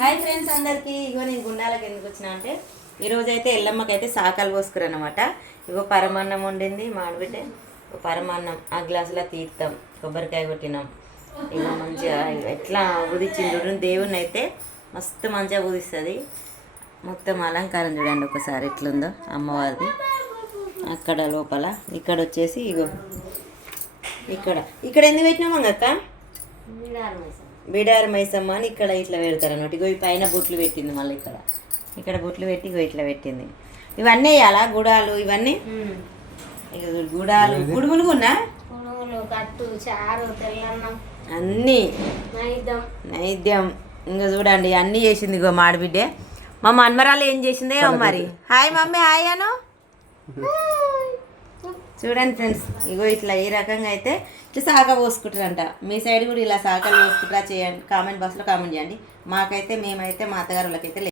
Hi friends అందరికీ. ఇగో నేను గుండాలకు ఎందుకు వచ్చినా అంటే ఈరోజైతే ఎల్లమ్మకైతే సాకాలు పోసుకురనమాట. ఇగో పరమాన్నం వండింది మాడబిడ్డే. పరమాన్నం ఆ గ్లాసులో తీర్థం కొబ్బరికాయ కొట్టినాం. ఇక మంచిగా ఎట్లా ఉదిచిండు దేవుణ్ణి అయితే మస్తు మంచిగా ఉదిస్తుంది. మొత్తం అలంకారం చూడండి ఒకసారి ఎట్లుందో అమ్మవారిది. అక్కడ లోపల ఇక్కడ వచ్చేసి ఇగో ఇక్కడ ఎందుకు పెట్టినాం అక్క? బిడారు మైసమ్మ అని ఇక్కడ ఇట్లా పెడతారు అన్నమాట. ఇగో ఈ పైన బొట్లు పెట్టింది, మళ్ళీ ఇక్కడ బొట్లు పెట్టి ఇగో ఇట్లా పెట్టింది. ఇవన్నీ వేయాలా గుడాలు ఇవన్నీ? ఇక గుడాలు గుడుములు ఉన్నా అన్నీ నైద్యం. ఇంకా చూడండి అన్నీ చేసింది ఇగో మాడబిడ్డే. మా మన్మరాలు ఏం చేసిందే మరి. హాయ్ మమ్మీ హాయ్ అను. చూడండి ఫ్రెండ్స్, ఇగో ఇట్లా ఈ రకంగా అయితే ఇట్లా సాక పోసుకుంటారంట. మీ సైడ్ కూడా ఇలా సాకలు పోసుకుంటారా చేయండి, కామెంట్ బాక్స్లో కామెంట్ చేయండి. మేమైతే మా అత్తగారు వాళ్ళకైతే